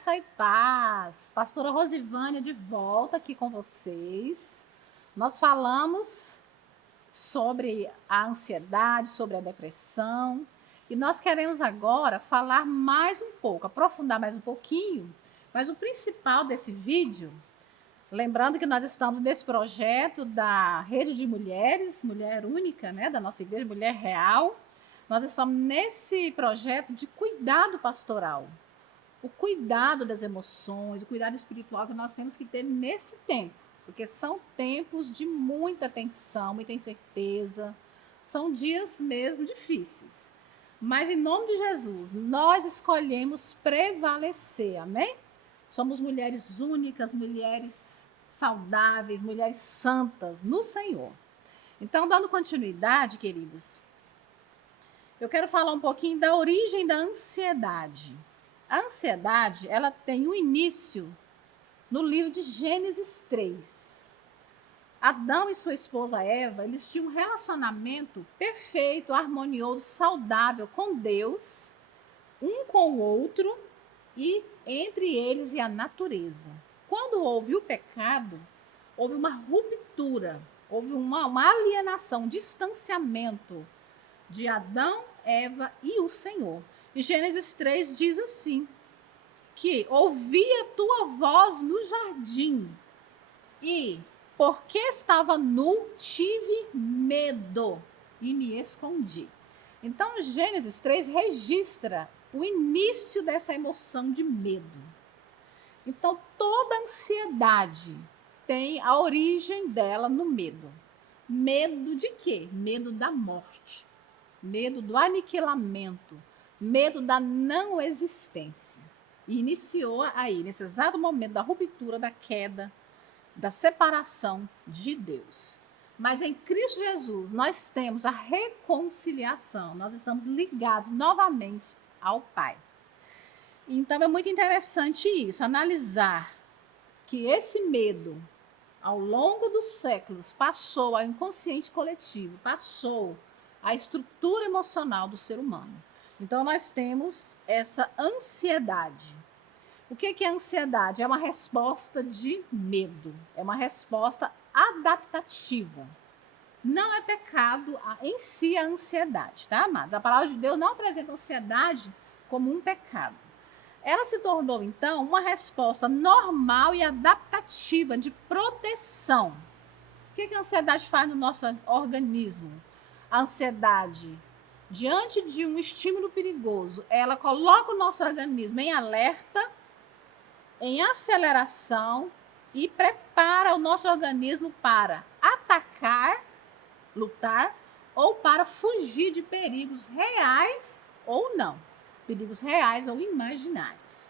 Graça e paz. Pastora Rosivânia de volta aqui com vocês. Nós falamos sobre a ansiedade, sobre a depressão, e nós queremos agora falar mais um pouco, aprofundar mais um pouquinho, mas o principal desse vídeo, lembrando que nós estamos nesse projeto da Rede de Mulheres, Mulher Única, né, da nossa igreja Mulher Real. Nós estamos nesse projeto de cuidado pastoral. O cuidado das emoções, o cuidado espiritual que nós temos que ter nesse tempo, porque são tempos de muita tensão, muita incerteza, são dias mesmo difíceis. Mas em nome de Jesus, nós escolhemos prevalecer, amém? Somos mulheres únicas, mulheres saudáveis, mulheres santas no Senhor. Então, dando continuidade, queridas, eu quero falar um pouquinho da origem da ansiedade. A ansiedade, ela tem um início no livro de Gênesis 3. Adão e sua esposa Eva, eles tinham um relacionamento perfeito, harmonioso, saudável com Deus, um com o outro e entre eles e a natureza. Quando houve o pecado, houve uma ruptura, houve uma alienação, um distanciamento de Adão, Eva e o Senhor. E Gênesis 3 diz assim, que ouvi a tua voz no jardim e, porque estava nu, tive medo e me escondi. Então, Gênesis 3 registra o início dessa emoção de medo. Então, toda ansiedade tem a origem dela no medo. Medo de quê? Medo da morte, medo do aniquilamento, medo da não existência. E iniciou aí, nesse exato momento da ruptura, da queda, da separação de Deus. Mas em Cristo Jesus, nós temos a reconciliação, nós estamos ligados novamente ao Pai. Então é muito interessante isso, analisar que esse medo, ao longo dos séculos, passou ao inconsciente coletivo, passou à estrutura emocional do ser humano. Então nós temos essa ansiedade. O que é ansiedade? É uma resposta de medo, é uma resposta adaptativa. Não é pecado em si a ansiedade, tá, amados? A palavra de Deus não apresenta a ansiedade como um pecado. Ela se tornou, então, uma resposta normal e adaptativa de proteção. O que a ansiedade faz no nosso organismo? A ansiedade, diante de um estímulo perigoso, ela coloca o nosso organismo em alerta, em aceleração e prepara o nosso organismo para atacar, lutar ou para fugir de perigos reais ou não, perigos reais ou imaginários.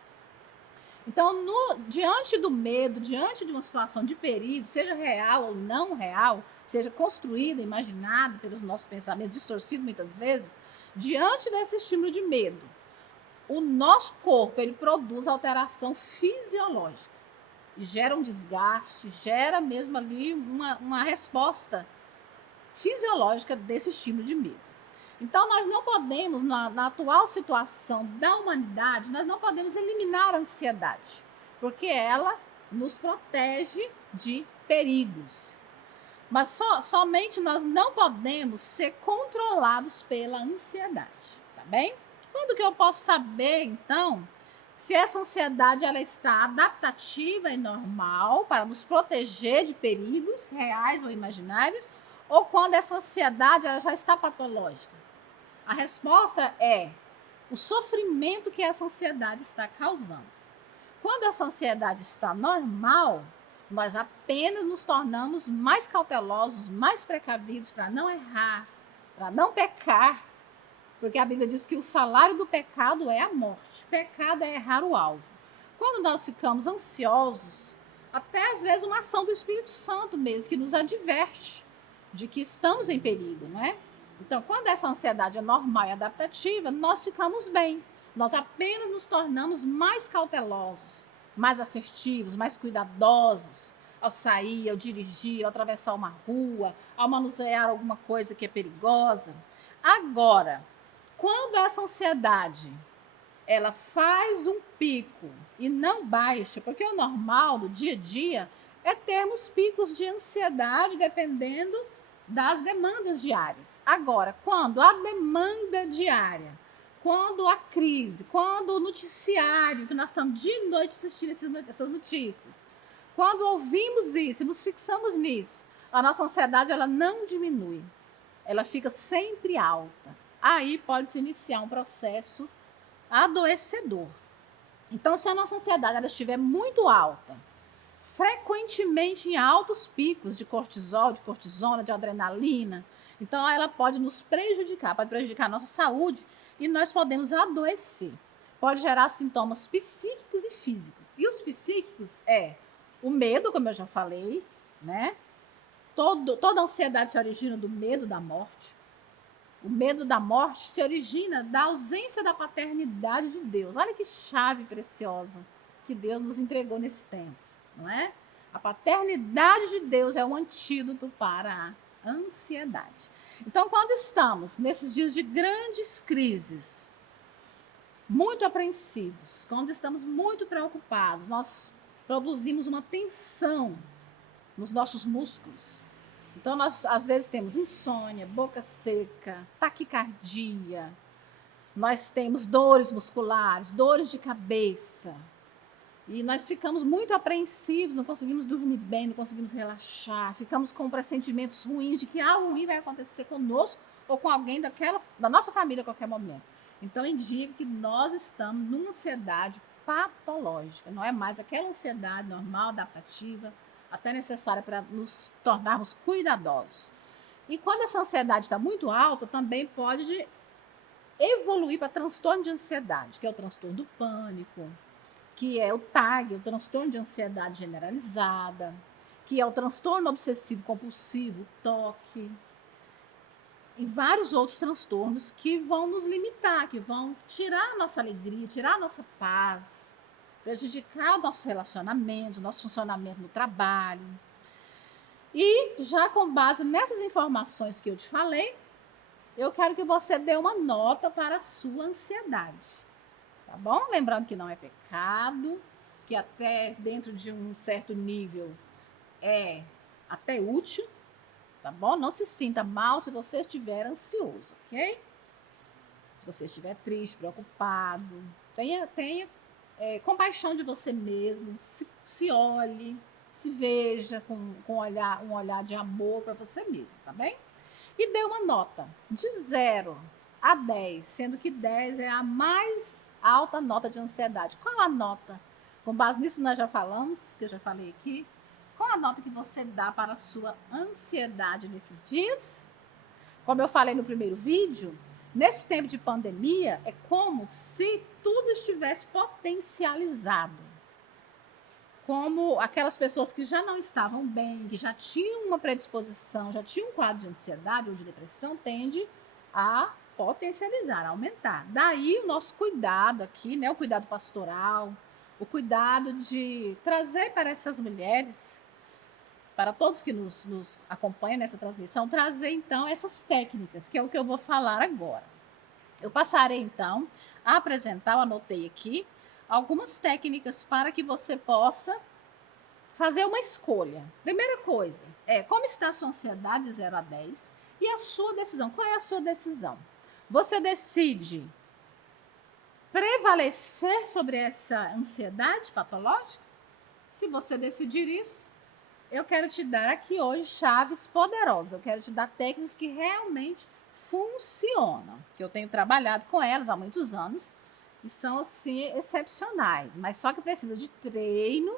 Então, diante do medo, diante de uma situação de perigo, seja real ou não real, seja construída, imaginada pelos nossos pensamentos, distorcido muitas vezes, diante desse estímulo de medo, o nosso corpo ele produz alteração fisiológica e gera um desgaste, gera mesmo ali uma resposta fisiológica desse estímulo de medo. Então, nós não podemos, na atual situação da humanidade, nós não podemos eliminar a ansiedade, porque ela nos protege de perigos. Mas somente nós não podemos ser controlados pela ansiedade, tá bem? Quando que eu posso saber, então, se essa ansiedade ela está adaptativa e normal para nos proteger de perigos reais ou imaginários, ou quando essa ansiedade ela já está patológica? A resposta é o sofrimento que essa ansiedade está causando. Quando essa ansiedade está normal, nós apenas nos tornamos mais cautelosos, mais precavidos para não errar, para não pecar, porque a Bíblia diz que o salário do pecado é a morte. Pecado é errar o alvo. Quando nós ficamos ansiosos, até às vezes uma ação do Espírito Santo mesmo, que nos adverte de que estamos em perigo, não é? Então, quando essa ansiedade é normal e adaptativa, nós ficamos bem. Nós apenas nos tornamos mais cautelosos, mais assertivos, mais cuidadosos ao sair, ao dirigir, ao atravessar uma rua, ao manusear alguma coisa que é perigosa. Agora, quando essa ansiedade ela faz um pico e não baixa, porque o normal do dia a dia é termos picos de ansiedade dependendo das demandas diárias. Agora, quando a demanda diária, quando a crise, quando o noticiário, que nós estamos de noite assistindo essas notícias, quando ouvimos isso e nos fixamos nisso, a nossa ansiedade ela não diminui, ela fica sempre alta. Aí pode se iniciar um processo adoecedor. Então, se a nossa ansiedade ela estiver muito alta, frequentemente em altos picos de cortisol, de cortisona, de adrenalina, então ela pode nos prejudicar, pode prejudicar a nossa saúde e nós podemos adoecer. Pode gerar sintomas psíquicos e físicos. E os psíquicos é o medo, como eu já falei, né? Toda ansiedade se origina do medo da morte. O medo da morte se origina da ausência da paternidade de Deus. Olha que chave preciosa que Deus nos entregou nesse tempo, não é? A paternidade de Deus é o antídoto para a ansiedade. Então, quando estamos nesses dias de grandes crises, muito apreensivos, quando estamos muito preocupados, nós produzimos uma tensão nos nossos músculos. Então, nós às vezes temos insônia, boca seca, taquicardia, nós temos dores musculares, dores de cabeça. E nós ficamos muito apreensivos, não conseguimos dormir bem, não conseguimos relaxar, ficamos com pressentimentos ruins de que algo ruim vai acontecer conosco ou com alguém da nossa família a qualquer momento. Então, indica que nós estamos numa ansiedade patológica, não é mais aquela ansiedade normal, adaptativa, até necessária para nos tornarmos cuidadosos. E quando essa ansiedade está muito alta, também pode evoluir para transtorno de ansiedade, que é o transtorno do pânico, que é o TAG, o transtorno de ansiedade generalizada, que é o transtorno obsessivo compulsivo, TOC, e vários outros transtornos que vão nos limitar, que vão tirar a nossa alegria, tirar a nossa paz, prejudicar os nossos relacionamentos, o nosso funcionamento no trabalho. E já com base nessas informações que eu te falei, eu quero que você dê uma nota para a sua ansiedade. Tá bom? Lembrando que não é pecado, que até dentro de um certo nível é até útil, tá bom? Não se sinta mal se você estiver ansioso, ok? Se você estiver triste, preocupado, tenha compaixão de você mesmo, se olhe, se veja com um olhar de amor para você mesmo, tá bem? E dê uma nota de 0 a 10, sendo que 10 é a mais alta nota de ansiedade. Qual a nota? Com base nisso nós já falamos, que eu já falei aqui. Qual a nota que você dá para a sua ansiedade nesses dias? Como eu falei no primeiro vídeo, nesse tempo de pandemia, é como se tudo estivesse potencializado. Como aquelas pessoas que já não estavam bem, que já tinham uma predisposição, já tinham um quadro de ansiedade ou de depressão, tende a potencializar, a aumentar. Daí o nosso cuidado aqui, né, o cuidado pastoral, o cuidado de trazer para essas mulheres, para todos que nos acompanham nessa transmissão, trazer então essas técnicas, que é o que eu vou falar agora. Eu passarei então a apresentar, eu anotei aqui, algumas técnicas para que você possa fazer uma escolha. Primeira coisa é como está a sua ansiedade de 0 a 10 e a sua decisão. Qual é a sua decisão? Você decide prevalecer sobre essa ansiedade patológica? Se você decidir isso, eu quero te dar aqui hoje chaves poderosas. Eu quero te dar técnicas que realmente funcionam, que eu tenho trabalhado com elas há muitos anos e são assim excepcionais, mas só que precisa de treino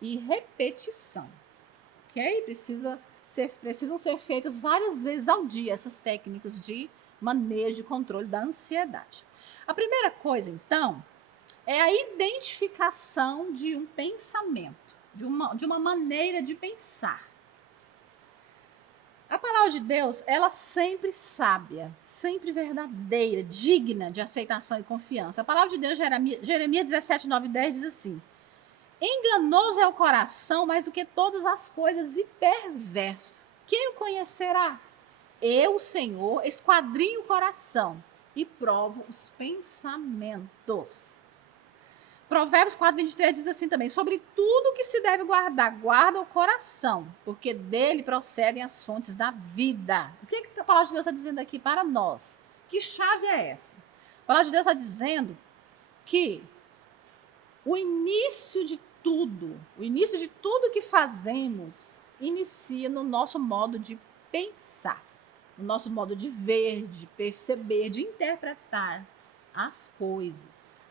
e repetição, ok? Precisam ser feitas várias vezes ao dia essas técnicas de manejo e controle da ansiedade. A primeira coisa, então, é a identificação de um pensamento, de uma maneira de pensar. A palavra de Deus, ela sempre sábia, sempre verdadeira, digna de aceitação e confiança. A palavra de Deus, Jeremias 17, 9 e 10 diz assim: enganoso é o coração mais do que todas as coisas e perverso. Quem o conhecerá? Eu, o Senhor, esquadrinho o coração e provo os pensamentos. Provérbios 4:23 diz assim também: sobre tudo que se deve guardar, guarda o coração, porque dele procedem as fontes da vida. O que a palavra de Deus está dizendo aqui para nós? Que chave é essa? A palavra de Deus está dizendo que o início de tudo que fazemos, inicia no nosso modo de pensar, no nosso modo de ver, de perceber, de interpretar as coisas.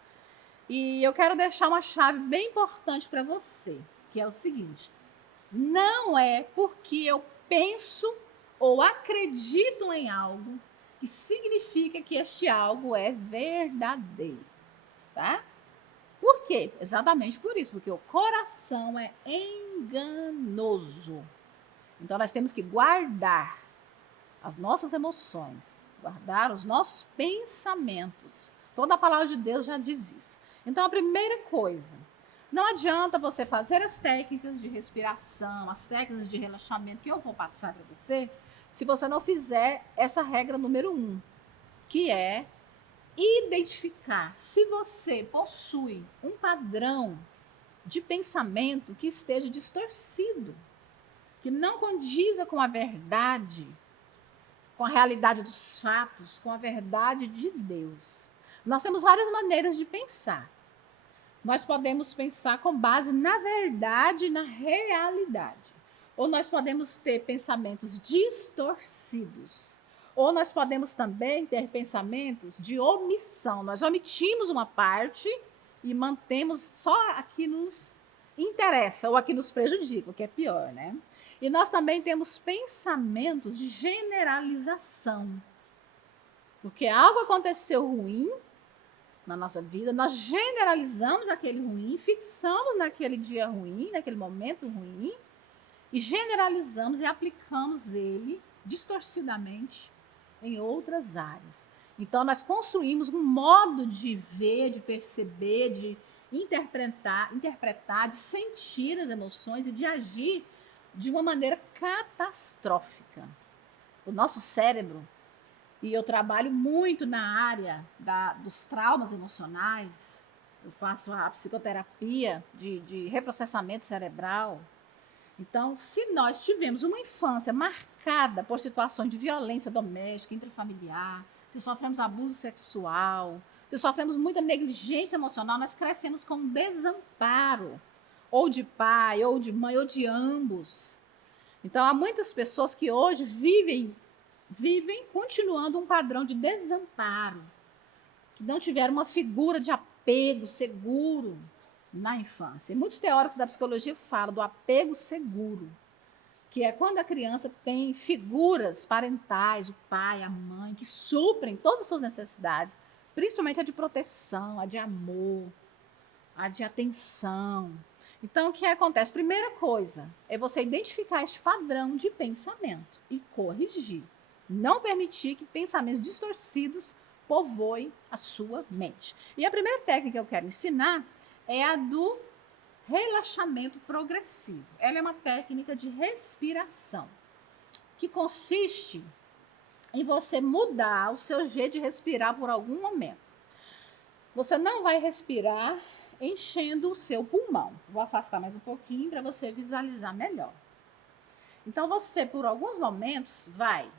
E eu quero deixar uma chave bem importante para você, que é o seguinte: não é porque eu penso ou acredito em algo que significa que este algo é verdadeiro, tá? Por quê? Exatamente por isso, porque o coração é enganoso. Então nós temos que guardar as nossas emoções, guardar os nossos pensamentos. Toda a palavra de Deus já diz isso. Então, a primeira coisa, não adianta você fazer as técnicas de respiração, as técnicas de relaxamento que eu vou passar para você, se você não fizer essa regra número 1, que é identificar se você possui um padrão de pensamento que esteja distorcido, que não condiza com a verdade, com a realidade dos fatos, com a verdade de Deus. Nós temos várias maneiras de pensar. Nós podemos pensar com base na verdade, na realidade. Ou nós podemos ter pensamentos distorcidos. Ou nós podemos também ter pensamentos de omissão. Nós omitimos uma parte e mantemos só a que nos interessa ou a que nos prejudica, o que é pior, né? E nós também temos pensamentos de generalização. Porque algo aconteceu ruim na nossa vida, nós generalizamos aquele ruim, fixamos naquele dia ruim, naquele momento ruim, e generalizamos e aplicamos ele distorcidamente em outras áreas. Então, nós construímos um modo de ver, de perceber, de interpretar, de sentir as emoções e de agir de uma maneira catastrófica. O nosso cérebro, e eu trabalho muito na área dos traumas emocionais, eu faço a psicoterapia de reprocessamento cerebral. Então, se nós tivemos uma infância marcada por situações de violência doméstica, intrafamiliar, se sofremos abuso sexual, se sofremos muita negligência emocional, nós crescemos com um desamparo, ou de pai, ou de mãe, ou de ambos. Então, há muitas pessoas que hoje vivem continuando um padrão de desamparo, que não tiveram uma figura de apego seguro na infância. E muitos teóricos da psicologia falam do apego seguro, que é quando a criança tem figuras parentais, o pai, a mãe, que suprem todas as suas necessidades, principalmente a de proteção, a de amor, a de atenção. Então, o que acontece? Primeira coisa é você identificar este padrão de pensamento e corrigir. Não permitir que pensamentos distorcidos povoem a sua mente. E a primeira técnica que eu quero ensinar é a do relaxamento progressivo. Ela é uma técnica de respiração, que consiste em você mudar o seu jeito de respirar por algum momento. Você não vai respirar enchendo o seu pulmão. Vou afastar mais um pouquinho para você visualizar melhor. Então, você, por alguns momentos, vai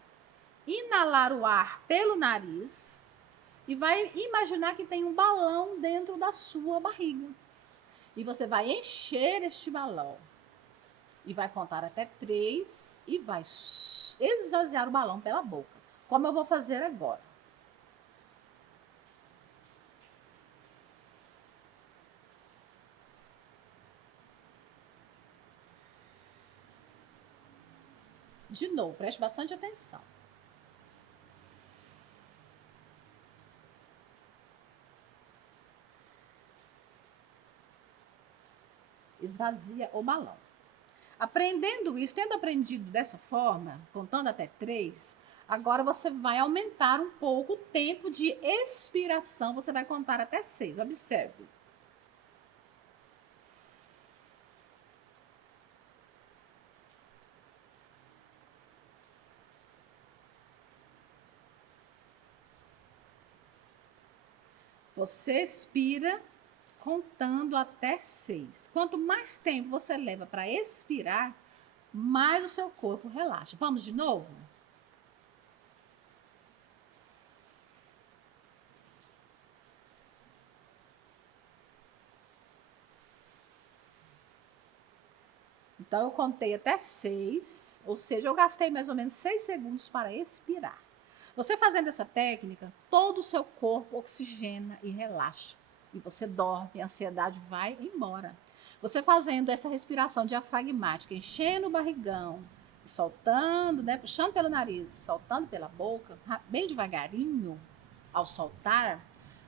inalar o ar pelo nariz e vai imaginar que tem um balão dentro da sua barriga. E você vai encher este balão. E vai contar até 3 e vai esvaziar o balão pela boca. Como eu vou fazer agora. De novo, preste bastante atenção. Esvazia o balão. Aprendendo isso, tendo aprendido dessa forma, contando até 3, agora você vai aumentar um pouco o tempo de expiração, você vai contar até 6. Observe. Você expira contando até 6. Quanto mais tempo você leva para expirar, mais o seu corpo relaxa. Vamos de novo? Então, eu contei até 6, ou seja, eu gastei mais ou menos 6 segundos para expirar. Você fazendo essa técnica, todo o seu corpo oxigena e relaxa. E você dorme, a ansiedade vai embora. Você fazendo essa respiração diafragmática, enchendo o barrigão, soltando, né, puxando pelo nariz, soltando pela boca, bem devagarinho, ao soltar,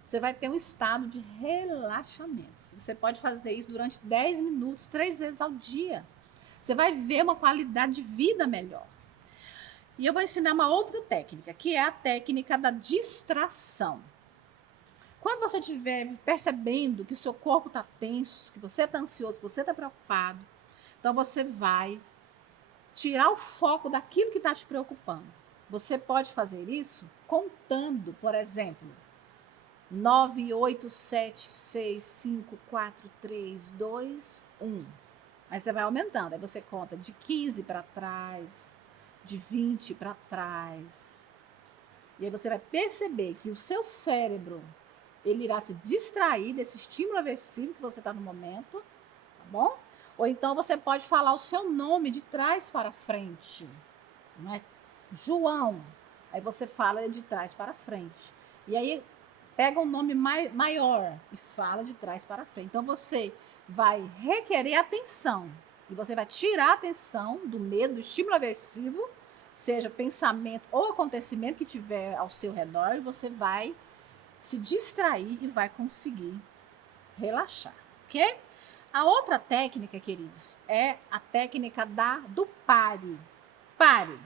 você vai ter um estado de relaxamento. Você pode fazer isso durante 10 minutos, 3 vezes ao dia. Você vai ver uma qualidade de vida melhor. E eu vou ensinar uma outra técnica, que é a técnica da distração. Quando você estiver percebendo que o seu corpo está tenso, que você está ansioso, que você está preocupado, então você vai tirar o foco daquilo que está te preocupando. Você pode fazer isso contando, por exemplo, 9, 8, 7, 6, 5, 4, 3, 2, 1. Aí você vai aumentando, aí você conta de 15 para trás, de 20 para trás. E aí você vai perceber que o seu cérebro, ele irá se distrair desse estímulo aversivo que você está no momento, tá bom? Ou então você pode falar o seu nome de trás para frente, não é? João. Aí você fala de trás para frente. E aí pega um nome maior e fala de trás para frente. Então você vai requerer atenção. E você vai tirar a atenção do medo, do estímulo aversivo, seja pensamento ou acontecimento que tiver ao seu redor, e você vai se distrair e vai conseguir relaxar, ok? A outra técnica, queridos, é a técnica do pare. Pare.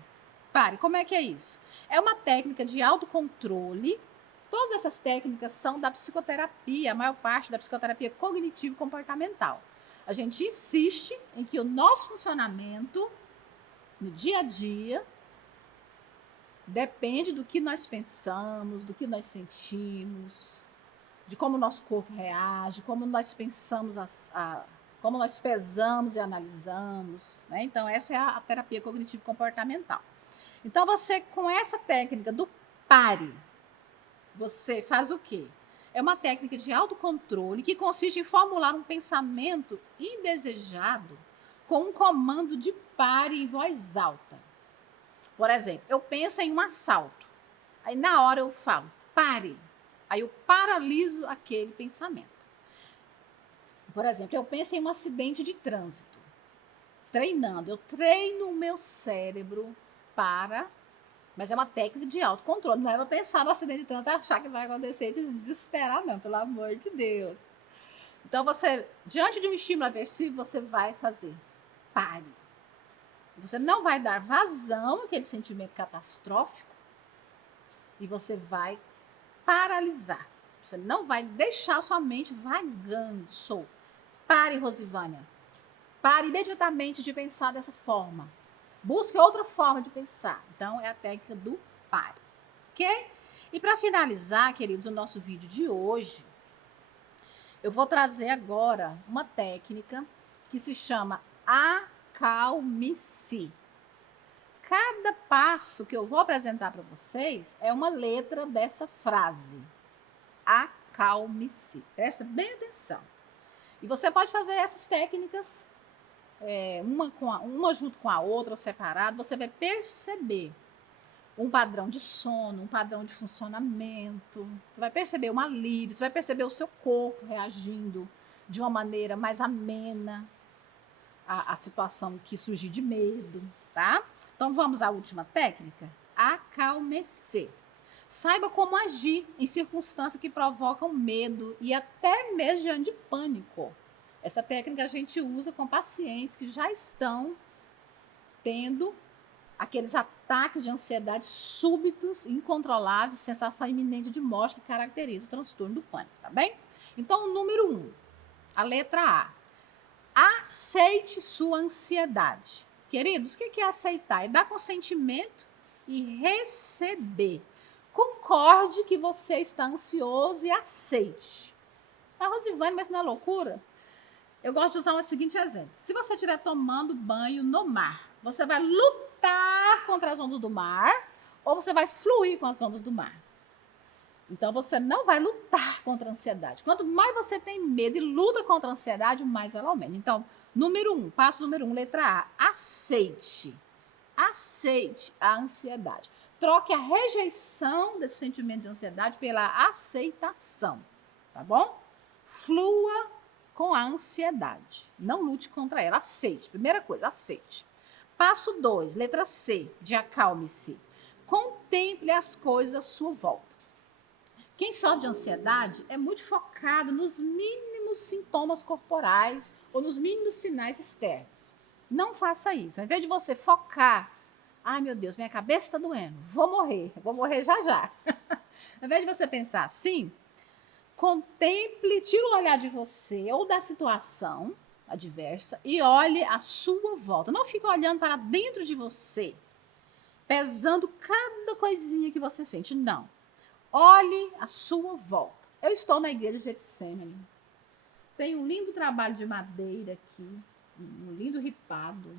Pare. Como é que é isso? É uma técnica de autocontrole. Todas essas técnicas são da psicoterapia, a maior parte da psicoterapia cognitivo-comportamental. A gente insiste em que o nosso funcionamento no dia a dia depende do que nós pensamos, do que nós sentimos, de como o nosso corpo reage, como nós pensamos, como nós pesamos e analisamos. Né? Então, essa é a terapia cognitivo-comportamental. Então, você, com essa técnica do pare, você faz o quê? É uma técnica de autocontrole que consiste em formular um pensamento indesejado com um comando de pare em voz alta. Por exemplo, eu penso em um assalto. Aí, na hora, eu falo, pare. Aí, eu paraliso aquele pensamento. Por exemplo, eu penso em um acidente de trânsito. Treinando. Eu treino o meu cérebro para... Mas é uma técnica de autocontrole. Não é para pensar no acidente de trânsito e achar que vai acontecer e se desesperar, não. Pelo amor de Deus. Então, você, diante de um estímulo aversivo, você vai fazer. Pare. Você não vai dar vazão àquele sentimento catastrófico e você vai paralisar. Você não vai deixar sua mente vagando, solta. Pare, Rosivânia. Pare imediatamente de pensar dessa forma. Busque outra forma de pensar. Então, é a técnica do pare. Ok? E para finalizar, queridos, o nosso vídeo de hoje, eu vou trazer agora uma técnica que se chama acalme-se. Cada passo que eu vou apresentar para vocês é uma letra dessa frase. Acalme-se. Presta bem atenção. E você pode fazer essas técnicas, uma junto com a outra, ou separado. Você vai perceber um padrão de sono, um padrão de funcionamento. Você vai perceber um alívio, você vai perceber o seu corpo reagindo de uma maneira mais amena à situação que surgir de medo, tá? Então, vamos à última técnica? Acalmecer. Saiba como agir em circunstâncias que provocam medo e até mesmo diante de pânico. Essa técnica a gente usa com pacientes que já estão tendo aqueles ataques de ansiedade súbitos, incontroláveis, sensação iminente de morte que caracteriza o transtorno do pânico, tá bem? Então, o número 1, a letra A. Aceite sua ansiedade. Queridos, o que é aceitar? É dar consentimento e receber. concorde que você está ansioso e aceite. Mas, Rosivane, mas não é loucura? Eu gosto de usar o seguinte exemplo. Se você estiver tomando banho no mar, você vai lutar contra as ondas do mar ou você vai fluir com as ondas do mar? Então, você não vai lutar contra a ansiedade. Quanto mais você tem medo e luta contra a ansiedade, mais ela aumenta. Então, passo número 1, letra A, aceite. Aceite a ansiedade. Troque a rejeição desse sentimento de ansiedade pela aceitação, tá bom? Flua com a ansiedade. Não lute contra ela, aceite. Primeira coisa, aceite. Passo 2, letra C, de acalme-se. Contemple as coisas à sua volta. Quem sofre de ansiedade é muito focado nos mínimos sintomas corporais ou nos mínimos sinais externos. Não faça isso. Ao invés de você focar, ai meu Deus, minha cabeça está doendo, vou morrer já já. Ao invés de você pensar assim, contemple, tira o olhar de você ou da situação adversa e olhe à sua volta. Não fique olhando para dentro de você, pesando cada coisinha que você sente. Não. Olhe à sua volta. Eu estou na igreja de Getsemane. Tem um lindo trabalho de madeira aqui, um lindo ripado.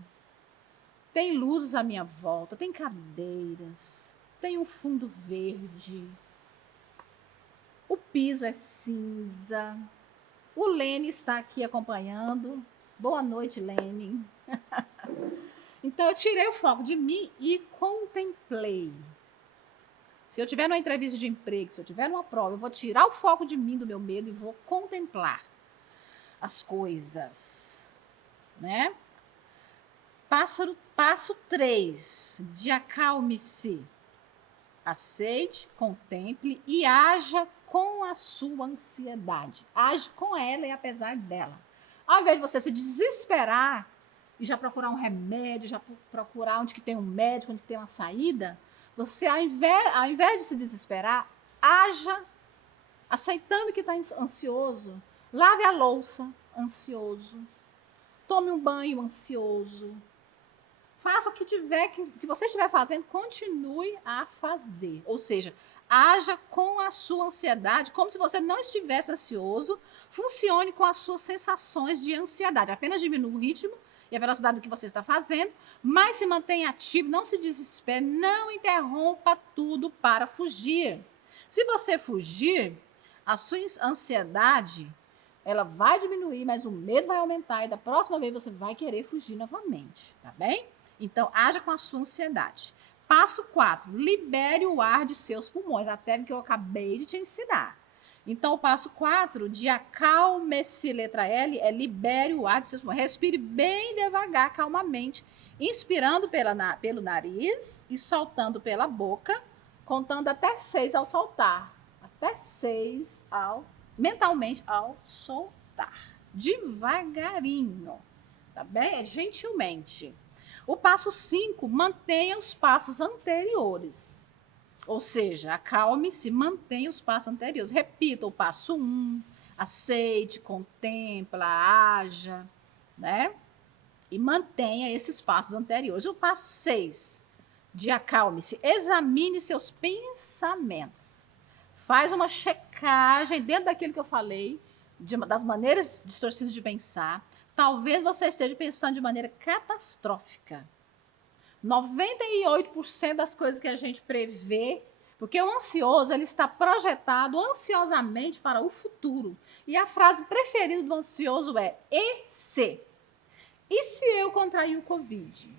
Tem luzes à minha volta, tem cadeiras, tem um fundo verde. O piso é cinza. O Lene está aqui acompanhando. Boa noite, Lene. Então, eu tirei o foco de mim e contemplei. Se eu tiver numa entrevista de emprego, se eu tiver numa prova, eu vou tirar o foco de mim, do meu medo, e vou contemplar as coisas, né? Passo 3, de acalme-se. Aceite, contemple e haja com a sua ansiedade. Age com ela e apesar dela. Ao invés de você se desesperar e já procurar um remédio, já procurar onde que tem um médico, onde que tem uma saída, você, ao invés de se desesperar, haja aceitando que está ansioso. Lave a louça, ansioso. Tome um banho, ansioso. Faça o que você estiver fazendo, continue a fazer. Ou seja, haja com a sua ansiedade, como se você não estivesse ansioso. Funcione com as suas sensações de ansiedade. Apenas diminua o ritmo e a velocidade do que você está fazendo, mas se mantenha ativo, não se desespere, não interrompa tudo para fugir. Se você fugir, a sua ansiedade, ela vai diminuir, mas o medo vai aumentar e da próxima vez você vai querer fugir novamente, tá bem? Então, haja com a sua ansiedade. Passo 4, libere o ar de seus pulmões, a técnica que eu acabei de te ensinar. Então, o passo 4, de acalme-se, letra L, é libere o ar de seus pulmões. Respire bem devagar, calmamente, inspirando pelo nariz e soltando pela boca, contando até 6 ao soltar. Até 6 mentalmente ao soltar. Devagarinho, tá bem? É gentilmente. O passo 5, mantenha os passos anteriores. Ou seja, acalme-se, mantenha os passos anteriores. Repita o passo 1, aceite, contempla, haja, né? E mantenha esses passos anteriores. O passo 6, de acalme-se, examine seus pensamentos. Faz uma checagem dentro daquilo que eu falei, das maneiras distorcidas de pensar. Talvez você esteja pensando de maneira catastrófica. 98% das coisas que a gente prevê, porque o ansioso ele está projetado ansiosamente para o futuro. E a frase preferida do ansioso é e se? E se eu contrair o Covid?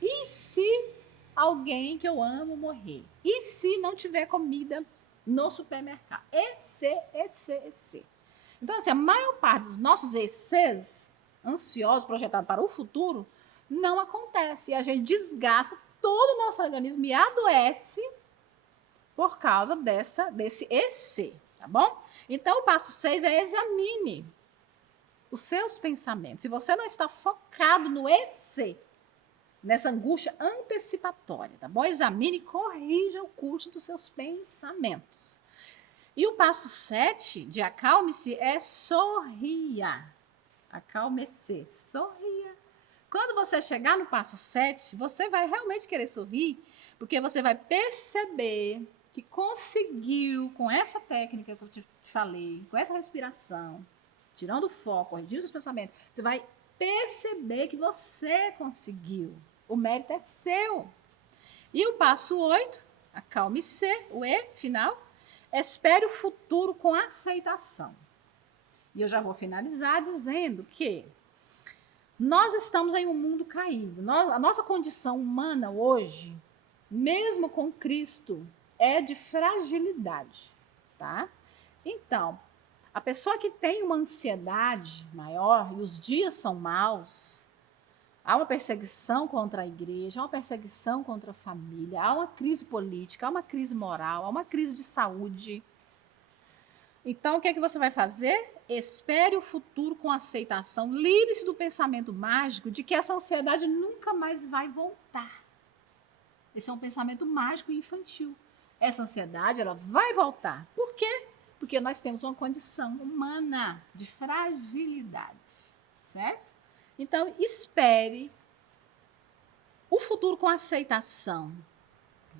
E se alguém que eu amo morrer? E se não tiver comida no supermercado? E se. Então, assim, a maior parte dos nossos ECs ansiosos, projetados para o futuro, não acontece. E a gente desgasta todo o nosso organismo e adoece por causa desse EC, tá bom? Então, o passo 6 é examine os seus pensamentos. Se você não está focado no EC, nessa angústia antecipatória, tá bom? Examine e corrija o curso dos seus pensamentos. E o passo 7 de acalme-se é sorria. Acalme-se, sorria. Quando você chegar no passo 7, você vai realmente querer sorrir, porque você vai perceber que conseguiu, com essa técnica que eu te falei, com essa respiração, tirando o foco, corrigindo os pensamentos, você vai perceber que você conseguiu. O mérito é seu. E o passo 8, acalme-se, o E, final, espere o futuro com aceitação. E eu já vou finalizar dizendo que nós estamos em um mundo caído. A nossa condição humana hoje, mesmo com Cristo, é de fragilidade, tá? Então, a pessoa que tem uma ansiedade maior e os dias são maus, há uma perseguição contra a igreja, há uma perseguição contra a família, há uma crise política, há uma crise moral, há uma crise de saúde. Então, o que é que você vai fazer? Espere o futuro com aceitação. Livre-se do pensamento mágico de que essa ansiedade nunca mais vai voltar. Esse é um pensamento mágico e infantil. Essa ansiedade, ela vai voltar. Por quê? Porque nós temos uma condição humana de fragilidade, certo? Então, espere o futuro com aceitação,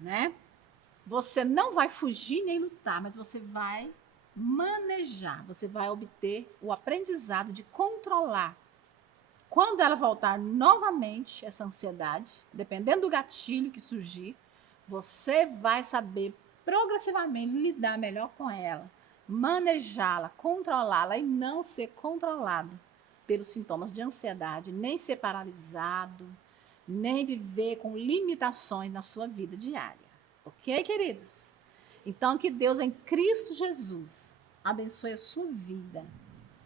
né? Você não vai fugir nem lutar, mas você vai manejar, você vai obter o aprendizado de controlar. Quando ela voltar novamente, essa ansiedade, dependendo do gatilho que surgir, você vai saber progressivamente lidar melhor com ela, manejá-la, controlá-la e não ser controlado pelos sintomas de ansiedade, nem ser paralisado, nem viver com limitações na sua vida diária. Ok, queridos? Então, que Deus em Cristo Jesus abençoe a sua vida,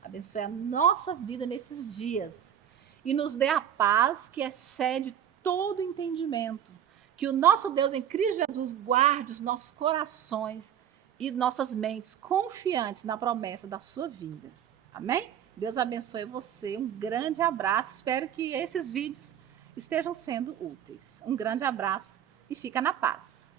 abençoe a nossa vida nesses dias e nos dê a paz que excede todo entendimento. Que o nosso Deus em Cristo Jesus guarde os nossos corações e nossas mentes confiantes na promessa da sua vida. Amém? Deus abençoe você. Um grande abraço. Espero que esses vídeos estejam sendo úteis. Um grande abraço e fica na paz.